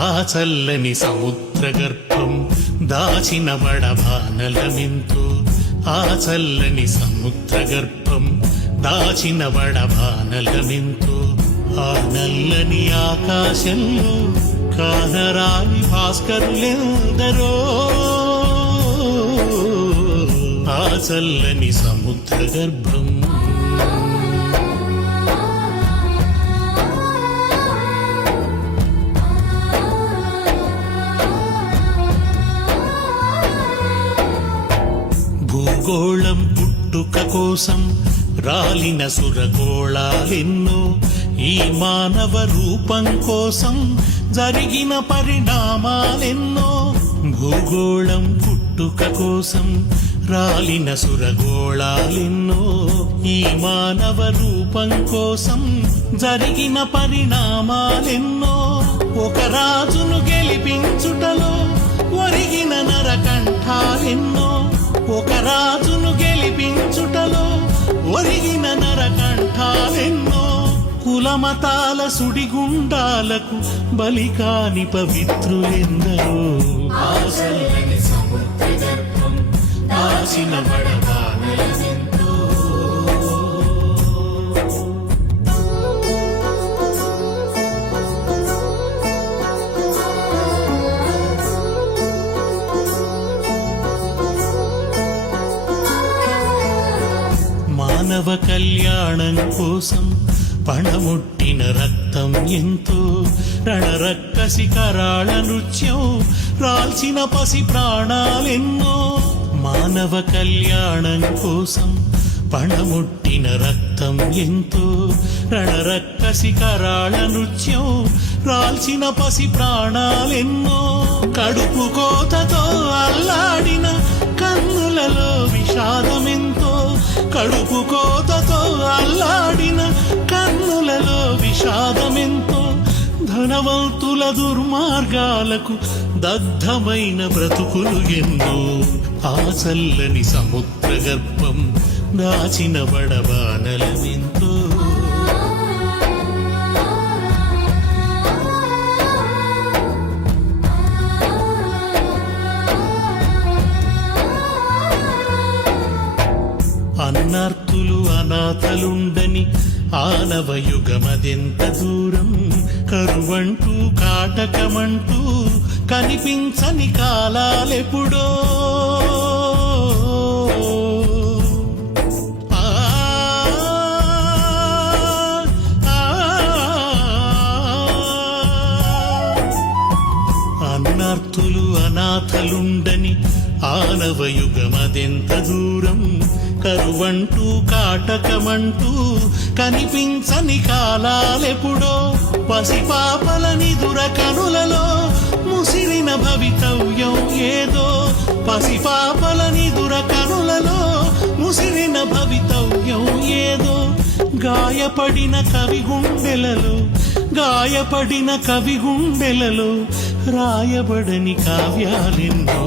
ఆ చల్లని సముద్ర గర్భం దాచిన వడబానలమెంతో, ఆ చల్లని సముద్ర గర్భం దాచిన వడబానలమెంతో, ఆ నల్లని ఆకాశంలో కానరాని భాస్కరులెందరో, ఆ చల్లని సముద్ర గర్భం. భూగోళం పుట్టుక కోసం రాలిన సురగోళాలెన్నో, ఈ మానవ రూపం కోసం జరిగిన పరిణామాలెన్నో. భూగోళం పుట్టుక కోసం రాలిన సురగోళాలెన్నో, ఈ మానవ రూపం కోసం జరిగిన పరిణామాలెన్నో. ఒక రాజును గెలిపించుటలో ఒరిగిన నరకంఠాలెన్నో, ఒక రాజును గెలిపించుటలో ఒరిగిన నరకంఠాలెన్నో. కులమతాల సుడిగుండాలకు బలికాని పవిత్రులెందరో, ఆ చల్లని సముద్ర గర్భం దాచిన వడబానలమెంతో. మానవ కళ్యాణం కోసం పణముట్టిన రక్తం ఎంతో, రణరక్కసి కరాళ నృత్యం రాల్చిన పసి ప్రాణాలెన్నో. మానవ కళ్యాణం కోసం పణముట్టిన రక్తం ఎంతో, రణరక్కసి కరాళ నృత్యం రాల్చిన పసి ప్రాణాలెన్నో. కడుపు కోతతో అల్లాడిన కన్నులలో విషాదమెంతో, కడుపు కోతతో అల్లాడిన కన్నులలో విషాదమెంతో. ధనవంతుల దుర్మార్గాలకు దగ్ధమైన బ్రతుకులు ఎన్నో, ఆ చల్లని సముద్ర గర్భం దాచిన వడబానలమెంతో. అన్నార్తులు అనాథలుండని ఆనవయుగమదెంత దూరం, కరువంటూ కాటకమంటూ కనిపించని కాలాలెప్పుడో. అన్నార్తులు అనాథలుండని ఆనవయుగమదెంత దూరం, కరువంటూ కాటకమంటూ కనిపించని కాలాలెప్పుడో. పసిపాపలని దురకనులలో ముసిరిన భవితవ్యం ఏదో, పసిపాపలని దురకనులలో ముసిరిన భవితవ్యం ఏదో. గాయపడిన కవి గుండెలలో, గాయపడిన కవి గుండెలలో రాయబడని కావ్యాలెన్నో,